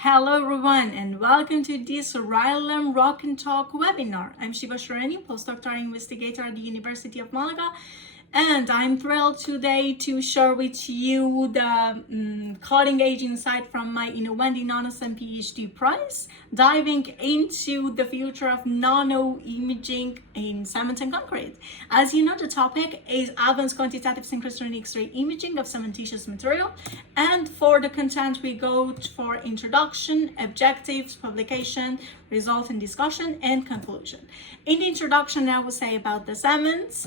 Hello everyone and welcome to this Rilem Rock and Talk webinar. I'm Shiva Shirani, postdoctoral investigator at the University of Malaga, and I'm thrilled today to share with you the cutting-edge insight from my Innovendi NanoSem PhD prize, diving into the future of nanoimaging in cement and concrete. As you know, the topic is advanced quantitative synchrotron X-ray imaging of cementitious material, and for the content we go for introduction, objectives, publication, result and discussion, and conclusion. In the introduction, I will say about the cements,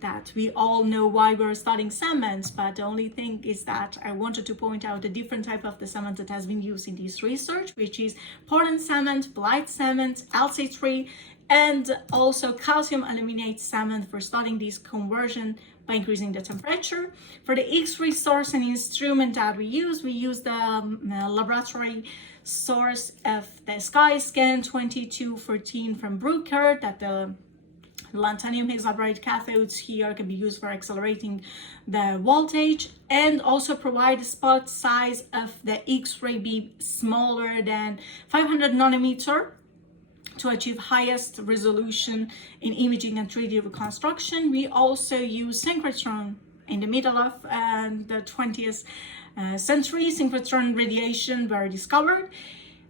that we all know why we're studying cements, but the only thing is that I wanted to point out the different type of the cement that has been used in this research, which is Portland cement, blight cement, LC3, and also calcium aluminate cement for studying this conversion by increasing the temperature. For the X-ray source and instrument that we use the laboratory source of the SkyScan 2214 from Bruker, that the lanthanum hexaboride cathodes here can be used for accelerating the voltage, and also provide a spot size of the X-ray beam smaller than 500 nanometer to achieve highest resolution in imaging and 3D reconstruction. We also use synchrotron in the middle of the 20th century. Synchrotron radiation were discovered,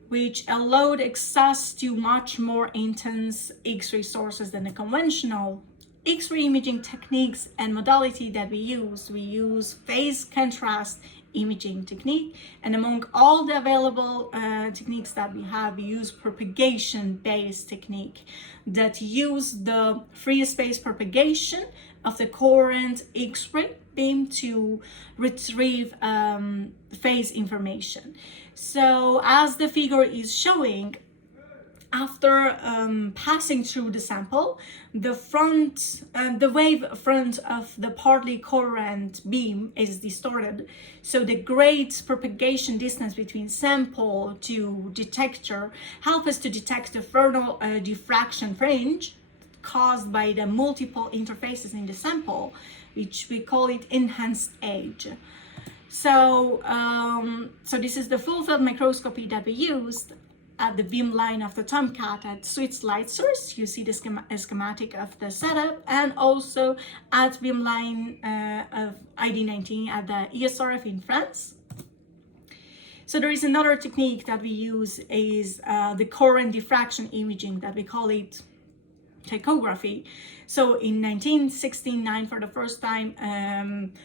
which allowed access to much more intense X-ray sources than the conventional X-ray imaging techniques and modality that we use. We use phase contrast imaging technique, and among all the available techniques that we have, we use propagation-based technique that use the free space propagation of the current X-ray beam to retrieve phase information. So as the figure is showing, after passing through the sample, the wave front of the partly coherent beam is distorted. So the great propagation distance between sample to detector help us to detect the frontal diffraction fringe caused by the multiple interfaces in the sample, which we call it enhanced edge. So this is the full field microscopy that we used at the beam line of the Tomcat at Swiss light source. You see the schematic of the setup, and also at beam line of ID19 at the ESRF in France. So there is another technique that we use is the current diffraction imaging, that we call it ptychography. So in 1969, for the first time,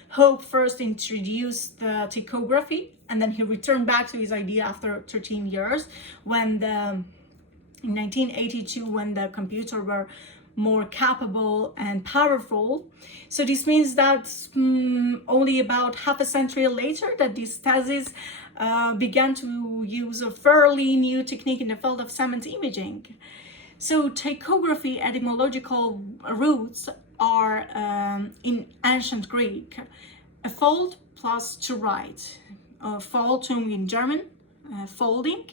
Hope first introduced the ptychography, and then he returned back to his idea after 13 years, when in 1982, when the computer were more capable and powerful. So this means that only about half a century later that this thesis began to use a fairly new technique in the field of cement imaging. So ptychography etymological roots are in ancient Greek, a fold plus to write, Faltung in German, folding.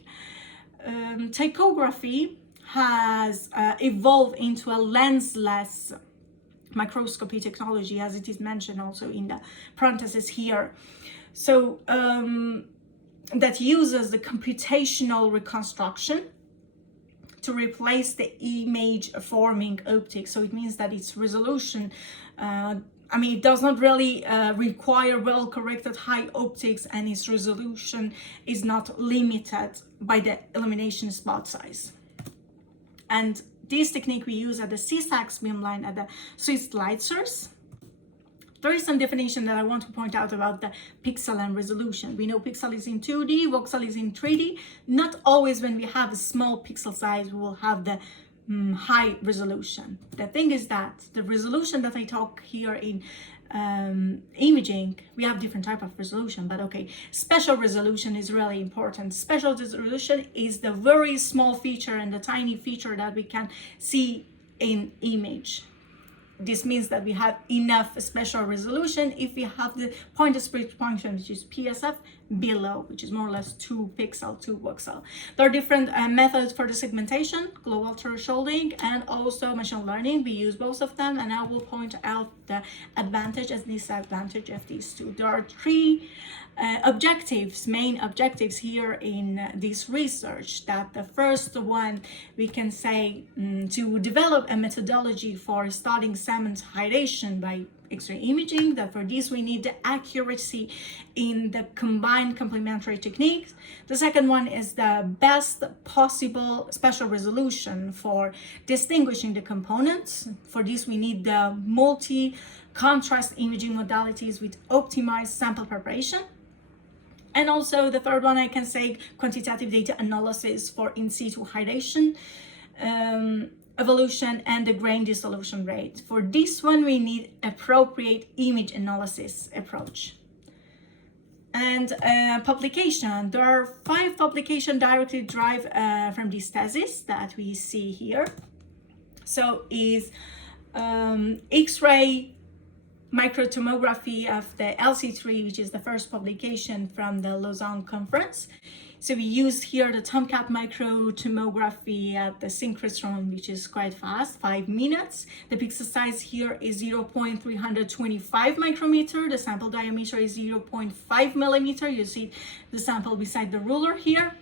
Ptychography has evolved into a lensless microscopy technology, as it is mentioned also in the parentheses here. So that uses the computational reconstruction to replace the image forming optics. So it means that its resolution, it does not really require well-corrected high optics, and its resolution is not limited by the illumination spot size. And this technique we use at the CSAX beam line at the Swiss light source. There is some definition that I want to point out about the pixel and resolution. We know pixel is in 2D, voxel is in 3D. Not always when we have a small pixel size, we will have the high resolution. The thing is that the resolution that I talk here in imaging, we have different type of resolution, but okay, spatial resolution is really important. Spatial resolution is the very small feature and the tiny feature that we can see in image. This means that we have enough spatial resolution if we have the point of split function, which is PSF, below, which is more or less 2 pixel, 2 voxel. There are different methods for the segmentation, global thresholding, and also machine learning. We use both of them, and I will point out the advantage and disadvantage of these two. There are 3 main objectives here in this research. That the first one, we can say, to develop a methodology for studying cement hydration by X-ray imaging, that for this we need the accuracy in the combined complementary techniques. The second one is the best possible spatial resolution for distinguishing the components. For this we need the multi-contrast imaging modalities with optimized sample preparation. And also the third one, I can say, quantitative data analysis for in situ hydration, evolution, and the grain dissolution rate. For this one, we need appropriate image analysis approach. And publication, there are 5 publications directly derived from this thesis that we see here. So is X-ray microtomography of the LC3, which is the first publication from the Lausanne conference. So we used here the Tomcat microtomography at the synchrotron, which is quite fast, 5 minutes. The pixel size here is 0.325 micrometer. The sample diameter is 0.5 millimeter. You see the sample beside the ruler here.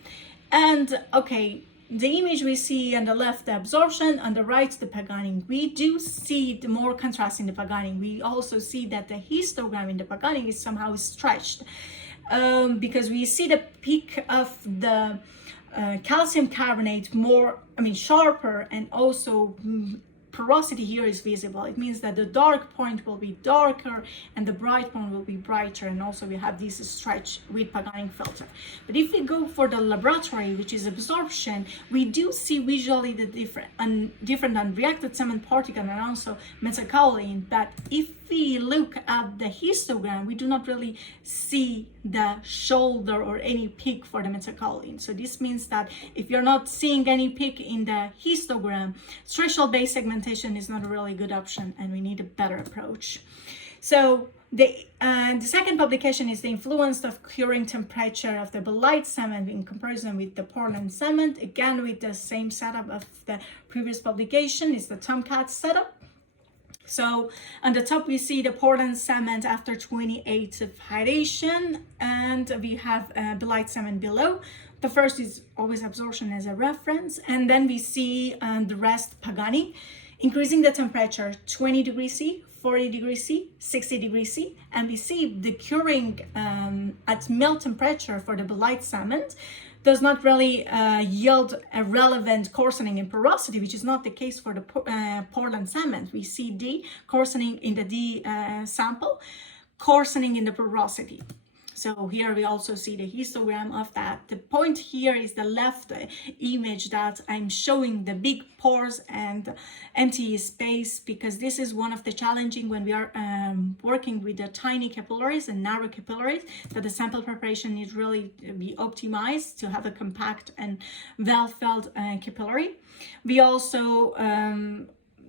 And okay, the image we see on the left, the absorption, on the right, the paganing. We do see the more contrast in the paganing. We also see that the histogram in the paganing is somehow stretched because we see the peak of the calcium carbonate more, sharper, and also porosity here is visible. It means that the dark point will be darker and the bright point will be brighter, and also we have this stretch with paganing filter. But if we go for the laboratory, which is absorption, we do see visually the different unreacted cement particle and also metakaolin. But if we look at the histogram, we do not really see the shoulder or any peak for the metakaolin. So this means that if you're not seeing any peak in the histogram, threshold based segmentation is not a really good option, and we need a better approach. So the second publication is the influence of curing temperature of the belite cement in comparison with the Portland cement. Again, with the same setup of the previous publication, is the Tomcat setup. So on the top, we see the Portland cement after 28 of hydration, and we have belite cement below. The first is always absorption as a reference, and then we see the rest paganing, increasing the temperature 20 degrees C, 40 degrees C, 60 degrees C, and we see the curing at melt temperature for the belite cement does not really yield a relevant coarsening in porosity, which is not the case for the Portland cement. We see D coarsening in the D sample, coarsening in the porosity. So here we also see the histogram of that. The point here is the left image that I'm showing the big pores and empty space, because this is one of the challenging when we are working with the tiny capillaries and narrow capillaries, that the sample preparation needs really to be optimized to have a compact and well-filled capillary. We also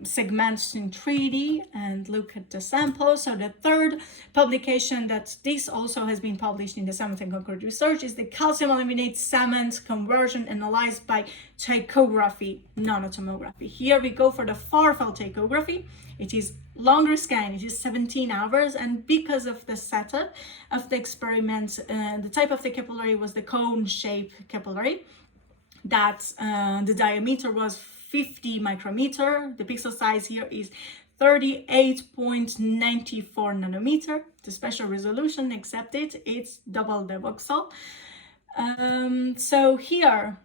segments in 3D and look at the sample. So the third publication that this also has been published in the Cement and Concrete Research is the calcium aluminate cement conversion analyzed by ptychography nanotomography. Here we go for the far-field ptychography. It is longer scan, it is 17 hours, and because of the setup of the experiment, the type of the capillary was the cone-shaped capillary, that the diameter was 50 micrometer. The pixel size here is 38.94 nanometer. The spatial resolution accepted, it's double the voxel. So here,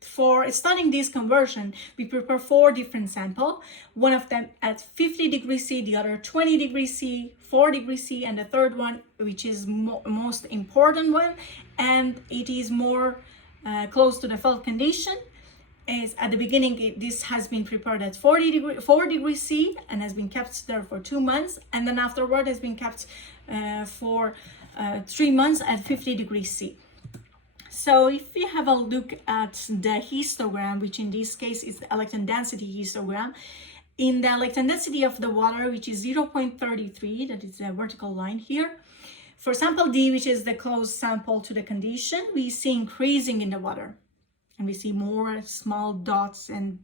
for studying this conversion, we prepare 4 different samples, one of them at 50 degrees C, the other 20 degrees C, 4 degrees C, and the third one, which is most important one, and it is more close to the fault condition, is at the beginning this has been prepared at 4 degrees C and has been kept there for 2 months, and then afterward has been kept for 3 months at 50 degrees C. So if we have a look at the histogram, which in this case is the electron density histogram, in the electron density of the water, which is 0.33, that is the vertical line here, for sample D, which is the close sample to the condition, we see increasing in the water. And we see more small dots and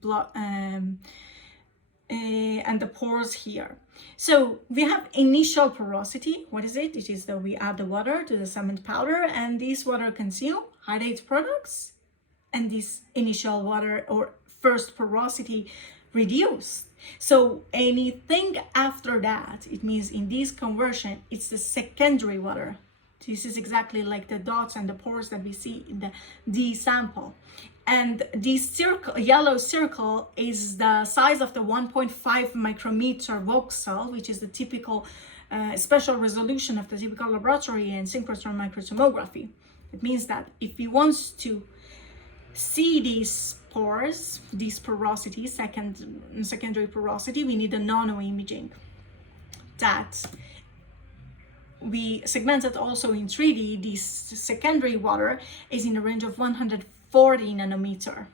and the pores here. So we have initial porosity. What is it? It is that we add the water to the cement powder, and this water consume hydrate products, and this initial water or first porosity reduced. So anything after that, it means in this conversion, it's the secondary water. This is exactly like the dots and the pores that we see in the D sample. And this circle, yellow circle, is the size of the 1.5 micrometer voxel, which is the typical spatial resolution of the typical laboratory and synchrotron microtomography. It means that if we want to see these pores, these porosity, secondary porosity, we need a nanoimaging that we segmented also in 3D. This secondary water is in the range of 140 nanometer.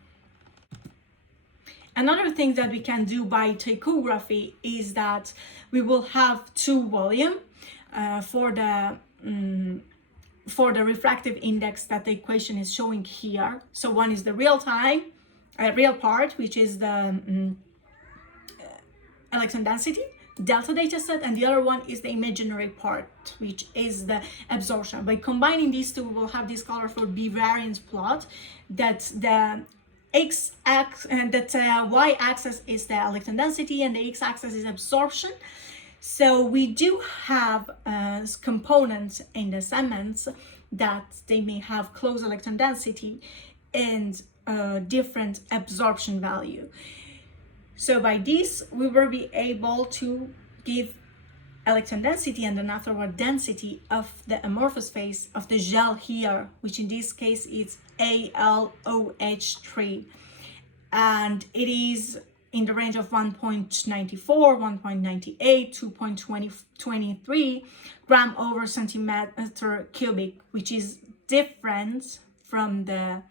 Another thing that we can do by ptychography is that we will have two volume for the refractive index that the equation is showing here. So one is the real part, which is the electron density, delta data set, and the other one is the imaginary part, which is the absorption. By combining these two, we will have this colorful bivariance plot that the y-axis is the electron density and the x-axis is absorption. So we do have components in the cements that they may have close electron density and different absorption value. So by this, we will be able to give electron density and then afterward density of the amorphous phase of the gel here, which in this case is ALOH3. And it is in the range of 1.94, 1.98, 2.23 gram over centimeter cubic, which is different from the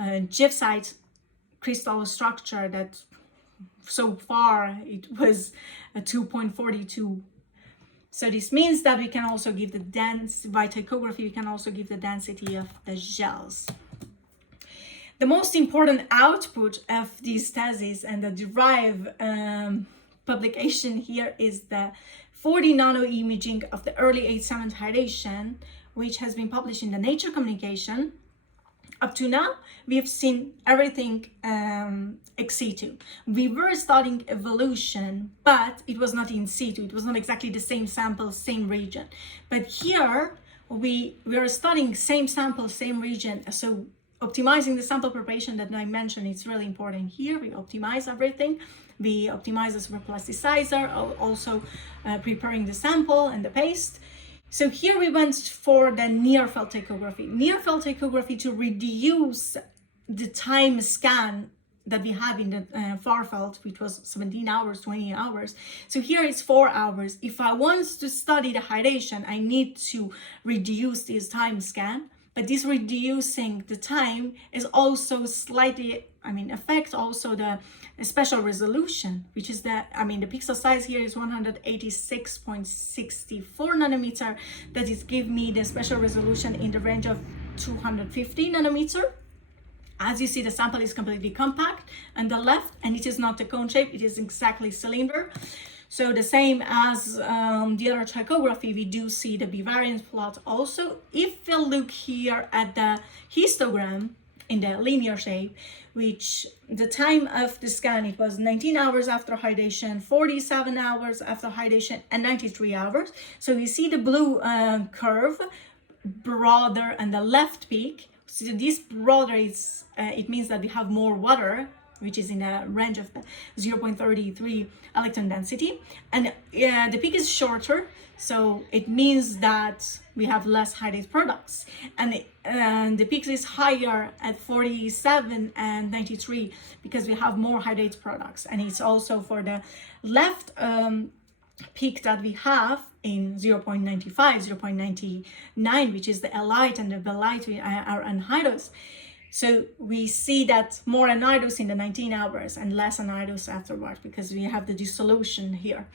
gypsite crystal structure that so far it was a 2.42. So this means that we can also give the by ptychography, we can also give the density of the gels. The most important output of these theses and the derived publication here is the 40 nanoimaging of the early 8 cement hydration, which has been published in the Nature Communication. Up to now, we have seen everything ex situ. We were studying evolution, but it was not in situ. It was not exactly the same sample, same region. But here, we are studying same sample, same region. So optimizing the sample preparation that I mentioned is really important here. We optimize everything. We optimize the superplasticizer, also preparing the sample and the paste. So here we went for the near-field ptychography. Near-field ptychography to reduce the time scan that we have in the far field, which was 17 hours, 20 hours. So here it's 4 hours. If I want to study the hydration, I need to reduce this time scan. But this reducing the time is also slightly, affects also the spatial resolution, which is the pixel size here is 186.64 nanometer. That is give me the spatial resolution in the range of 250 nanometer. As you see, the sample is completely compact on the left, and it is not a cone shape, it is exactly cylinder. So the same as the other ptychography, we do see the bivariance plot also. If we look here at the histogram in the linear shape, which the time of the scan, it was 19 hours after hydration, 47 hours after hydration, and 93 hours. So you see the blue curve, broader, and the left peak. So this broader is, it means that we have more water, which is in a range of 0.33 electron density. And the peak is shorter, so it means that we have less hydrate products. And the peak is higher at 47 and 93 because we have more hydrate products. And it's also for the left peak that we have in 0.95, 0.99, which is the alite, and the belite are anhydrous. So we see that more anhydrous in the 19 hours and less anhydrous afterwards because we have the dissolution here.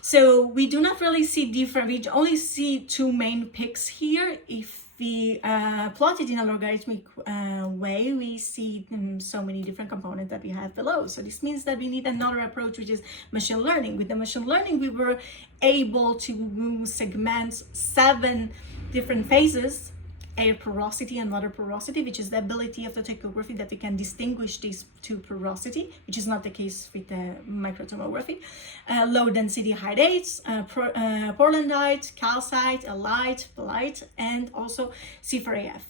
So we do not really see different, we only see two main peaks here. If we plot it in a logarithmic way, we see so many different components that we have below. So this means that we need another approach, which is machine learning. With the machine learning, we were able to segment 7 different phases: air porosity and water porosity, which is the ability of the ptychography that we can distinguish these 2 porosity, which is not the case with the microtomography. Low density hydrates, portlandite, calcite, alite, ptychite, and also C4AF.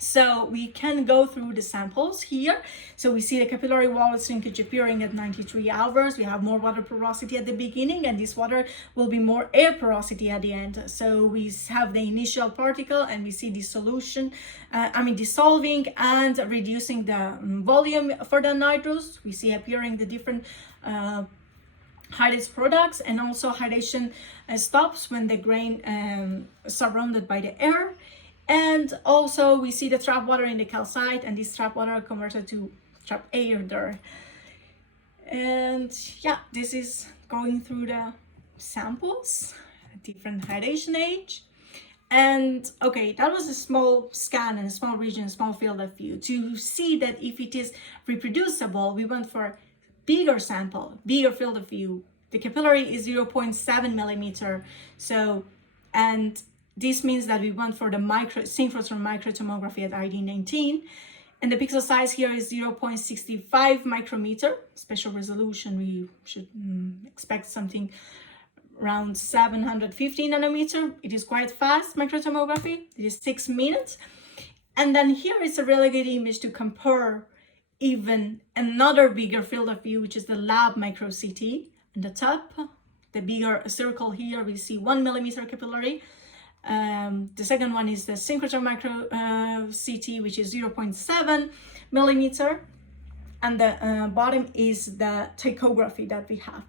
So we can go through the samples here. So we see the capillary wall shrinkage appearing at 93 hours. We have more water porosity at the beginning, and this water will be more air porosity at the end. So we have the initial particle, and we see dissolution, dissolving and reducing the volume for the anhydrous. We see appearing the different hydrates products, and also hydration stops when the grain surrounded by the air. And also we see the trap water in the calcite, and this trap water converted to trap air there. And yeah, this is going through the samples, different hydration age. And okay, that was a small scan and a small region, a small field of view. To see that if it is reproducible, we went for bigger sample, bigger field of view. The capillary is 0.7 millimeter. So, and this means that we went for the synchrotron microtomography at ID19, and the pixel size here is 0.65 micrometer. Spatial resolution, we should expect something around 750 nanometer. It is quite fast microtomography. It is 6 minutes. And then here is a really good image to compare even another bigger field of view, which is the lab micro CT. In the top, the bigger circle here, we see 1 millimeter capillary. The second one is the synchrotron micro CT, which is 0.7 millimeter, and the bottom is the ptychography that we have.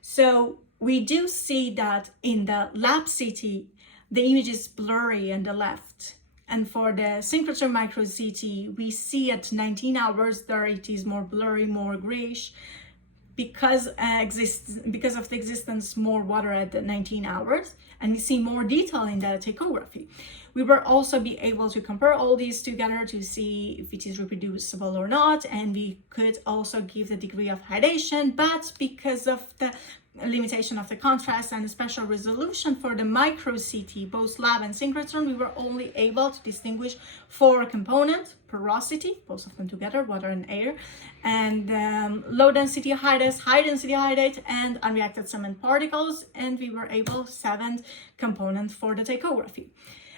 So we do see that in the lab CT, the image is blurry on the left, and for the synchrotron micro CT, we see at 19 hours there it is more blurry, more grayish, because of the existence more water at the 19 hours, and we see more detail in the ptychography. We will also be able to compare all these together to see if it is reproducible or not, and we could also give the degree of hydration, but because of the limitation of the contrast and the spatial resolution for the micro CT, both lab and synchrotron, we were only able to distinguish 4 components: porosity, both of them together, water and air, and low density hydrates, high density hydrate, and unreacted cement particles, and we were able 7 components for the ptychography.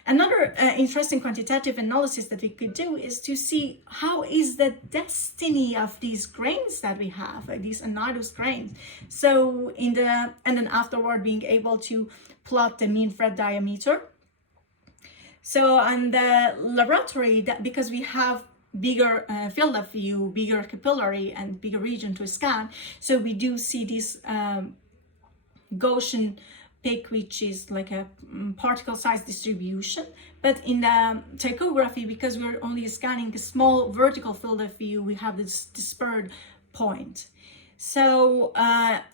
Another interesting quantitative analysis that we could do is to see how is the destiny of these grains that we have, like these anhydrous grains. So and then afterward being able to plot the mean thread diameter. So on the laboratory, that because we have bigger field of view, bigger capillary, and bigger region to scan, so we do see this Gaussian peak, which is like a particle size distribution. But in the ptychography, because we're only scanning a small vertical field of view, we have this dispersed point. So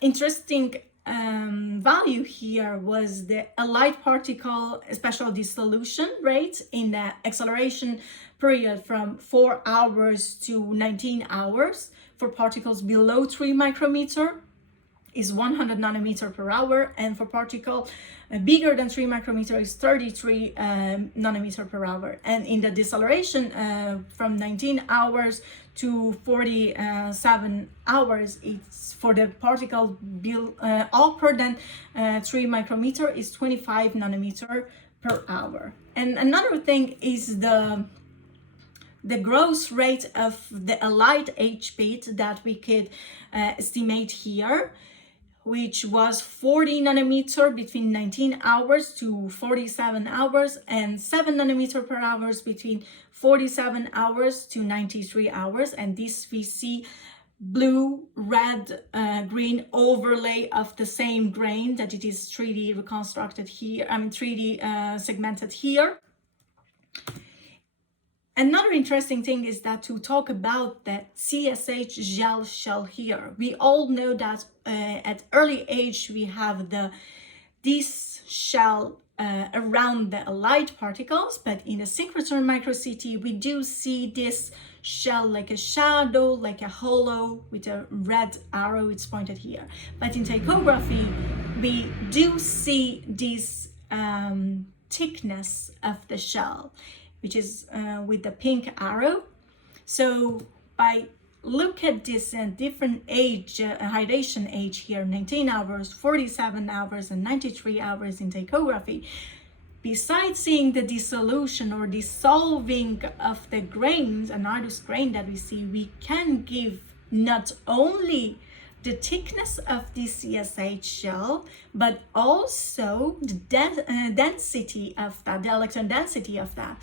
interesting value here was the alite particle spatial dissolution rate in the acceleration period from 4 hours to 19 hours for particles below 3 micrometer is 100 nanometer per hour, and for particle bigger than 3 micrometer is 33 nanometer per hour. And in the deceleration from 19 hours to 47 hours, it's for the particle upper than 3 micrometer is 25 nanometer per hour. And another thing is the growth rate of the alite etch-pit that we could estimate here, which was 40 nanometer between 19 hours to 47 hours, and 7 nanometer per hour between 47 hours to 93 hours. And this we see blue, red, green overlay of the same grain that it is 3D reconstructed here, 3D segmented here. Another interesting thing is that to talk about the CSH gel shell here, we all know that at early age we have the this shell around the alite particles, but in the synchrotron micro-CT, we do see this shell like a shadow, like a hollow with a red arrow, it's pointed here. But in ptychography, we do see this thickness of the shell, which is with the pink arrow. So by look at this different age, hydration age here, 19 hours, 47 hours, and 93 hours in ptychography. Besides seeing the dissolution or dissolving of the grains, anhydrous grain that we see, we can give not only the thickness of this CSH shell, but also the density of that, the electron density of that.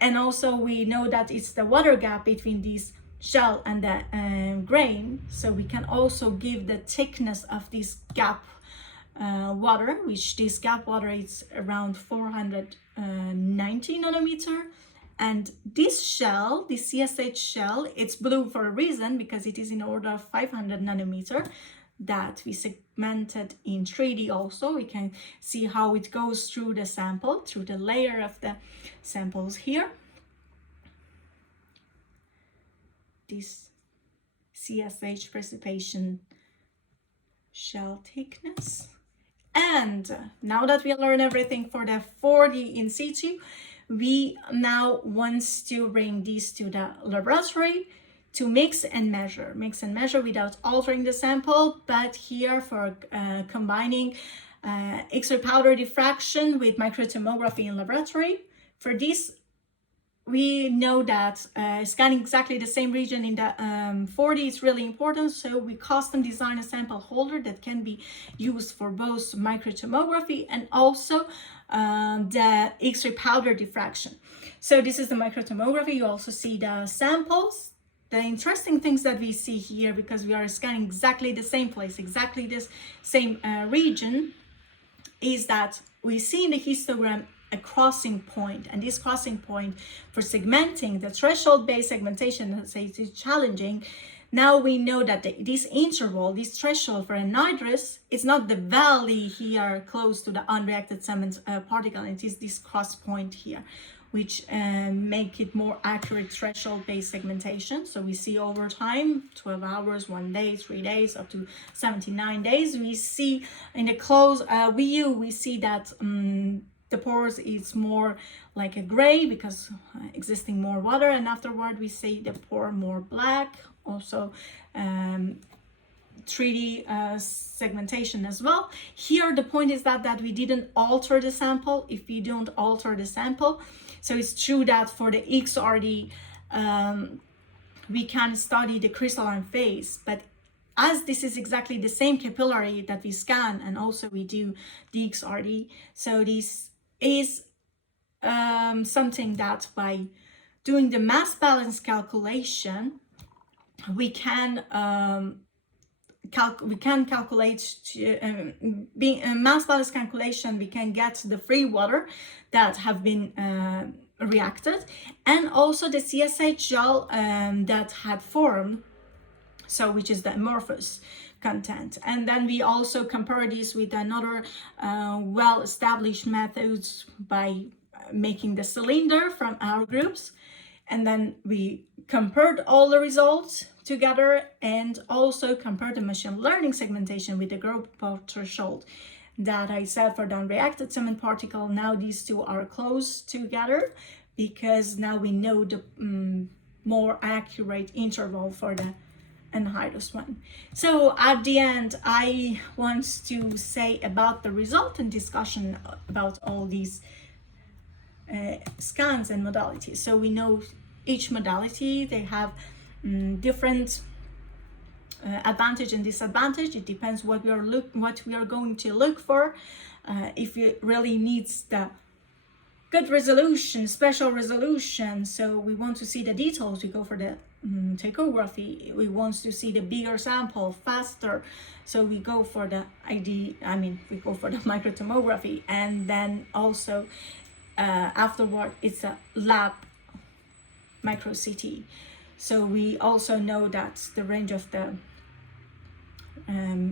And also we know that it's the water gap between these shell and the grain, so we can also give the thickness of this gap water, which this gap water is around 490 nanometer. And this shell, this CSH shell, it's blue for a reason, because it is in order of 500 nanometer that we segmented in 3D also. We can see how it goes through the sample, through the layer of the samples here. This CSH precipitation shell thickness. And now that we learn everything for the 4D in situ, we now want to bring these to the laboratory to mix and measure without altering the sample, but here for combining X-ray powder diffraction with microtomography in laboratory. For this, we know that scanning exactly the same region in the 4D is really important, so we custom design a sample holder that can be used for both microtomography and also the X-ray powder diffraction. So this is the microtomography. You also see the samples. The interesting things that we see here, because we are scanning exactly the same place, exactly this same region, is that we see in the histogram a crossing point, and this crossing point for segmenting the threshold-based segmentation, let's say it is challenging. Now we know that this interval, this threshold for anhydrous, is not the valley here close to the unreacted cement particle. It is this cross point here, which make it more accurate threshold-based segmentation. So we see over time, 12 hours, 1 day, 3 days, up to 79 days. We see in the close view, we see that the pores is more like a gray because existing more water, and afterward we see the pore more black. Also 3D segmentation as well. Here the point is that we didn't alter the sample. If we don't alter the sample, so it's true that for the XRD we can study the crystalline phase, but as this is exactly the same capillary that we scan, and also we do the XRD, so this is something that by doing the mass balance calculation, we can calculate mass balance calculation. We can get the free water that have been reacted, and also the CSH gel that had formed, so which is the amorphous content. And then we also compare this with another well-established methods by making the cylinder from our groups, and then we compared all the results together, and also compared the machine learning segmentation with the group of threshold that I said for the unreacted cement particle. Now these two are close together because now we know the more accurate interval for the anhydrous one. So at the end, I want to say about the result and discussion about all these scans and modalities. So we know each modality, they have different advantage and disadvantage. It depends what we are going to look for. If it really needs the good resolution, special resolution, so we want to see the details, we go for the ptychography. We want to see the bigger sample faster, so we go for the we go for the microtomography. And then also afterward it's a lab micro CT. So we also know that the range of the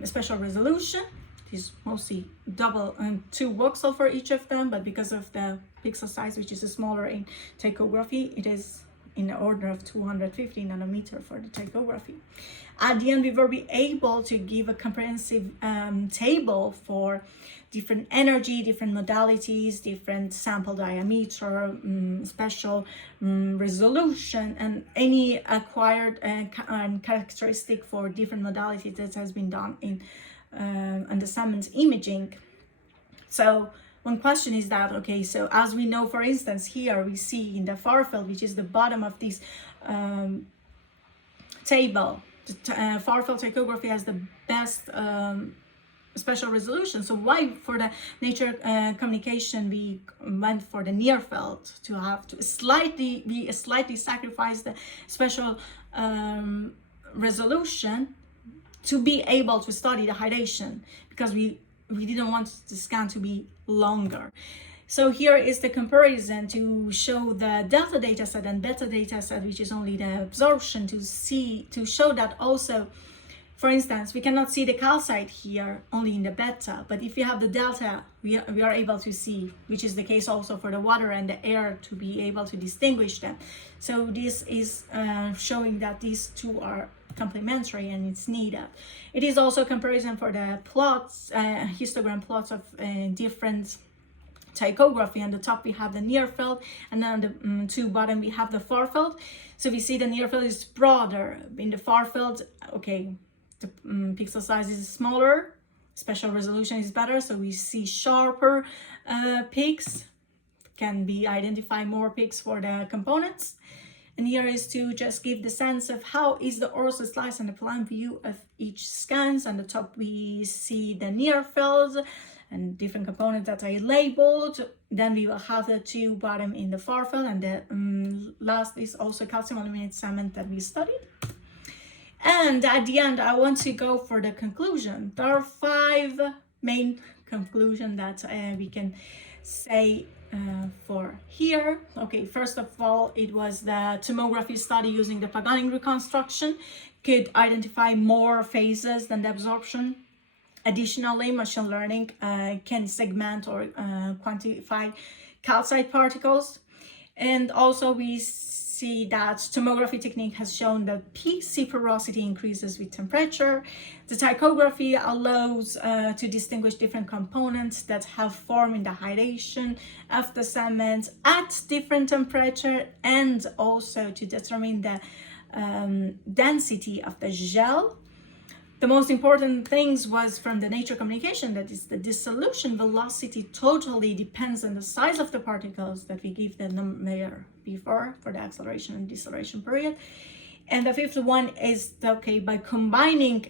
special resolution is mostly double and 2 voxel for each of them, but because of the pixel size, which is smaller in ptychography, it is in the order of 250 nanometer for the ptychography. At the end, we will be able to give a comprehensive table for different energy, different modalities, different sample diameter, spatial resolution, and any acquired characteristic for different modalities that has been done in the cement imaging. So one question is that, okay, so as we know, for instance, here we see in the far field, which is the bottom of this table, the far field ptychography has the best spatial resolution. So why for the nature communication we went for the near field, to have to slightly sacrifice the spatial resolution to be able to study the hydration, because we didn't want the scan to be longer. So here is the comparison to show the delta data set and beta data set, which is only the absorption, to show that also, for instance, we cannot see the calcite here only in the beta, but if you have the delta, we are able to see, which is the case also for the water and the air, to be able to distinguish them. So this is showing that these two are complementary and it's needed. It is also a comparison for the plots, histogram plots of different ptychography. On the top we have the near field, and then on the two bottom we have the far field. So we see the near field is broader. In the far field, okay, the pixel size is smaller, spatial resolution is better, so we see sharper peaks, can be identify more peaks for the components. And here is to just give the sense of how is the ortho slice and the plan view of each scans. On the top we see the near field and different components that I labeled. Then we will have the two bottom in the far field, and the last is also calcium aluminate cement that we studied. And at the end, I want to go for the conclusion. There are 5 main conclusions that we can say for here. Okay, first of all, it was the tomography study using the Pagani reconstruction could identify more phases than the absorption. Additionally, machine learning can segment or quantify calcite particles. And also we see that tomography technique has shown that PC porosity increases with temperature. The ptychography allows to distinguish different components that have formed in the hydration of the cement at different temperature, and also to determine the density of the gel. The most important things was from the nature communication, that is the dissolution velocity totally depends on the size of the particles that we give the number before for the acceleration and deceleration period. And the 5th one is, okay, by combining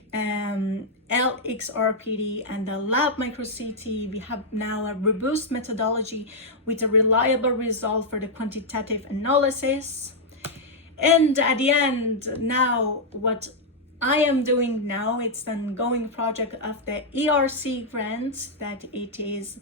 LXRPD and the lab micro CT, we have now a robust methodology with a reliable result for the quantitative analysis. And at the end, now what I am doing now, it's an ongoing project of the ERC grant, that it is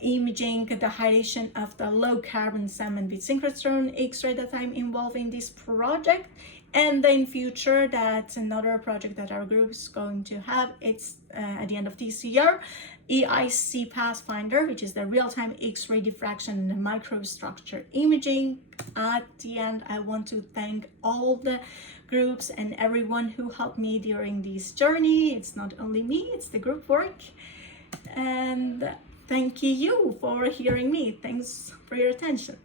imaging the hydration of the low carbon cement with synchrotron X-ray that I'm involved in this project. And then in future, that's another project that our group is going to have. It's at the end of this year, EIC Pathfinder, which is the real-time X-ray diffraction and microstructure imaging. At the end, I want to thank all the groups and everyone who helped me during this journey. It's not only me, it's the group work. And thank you for hearing me. Thanks for your attention.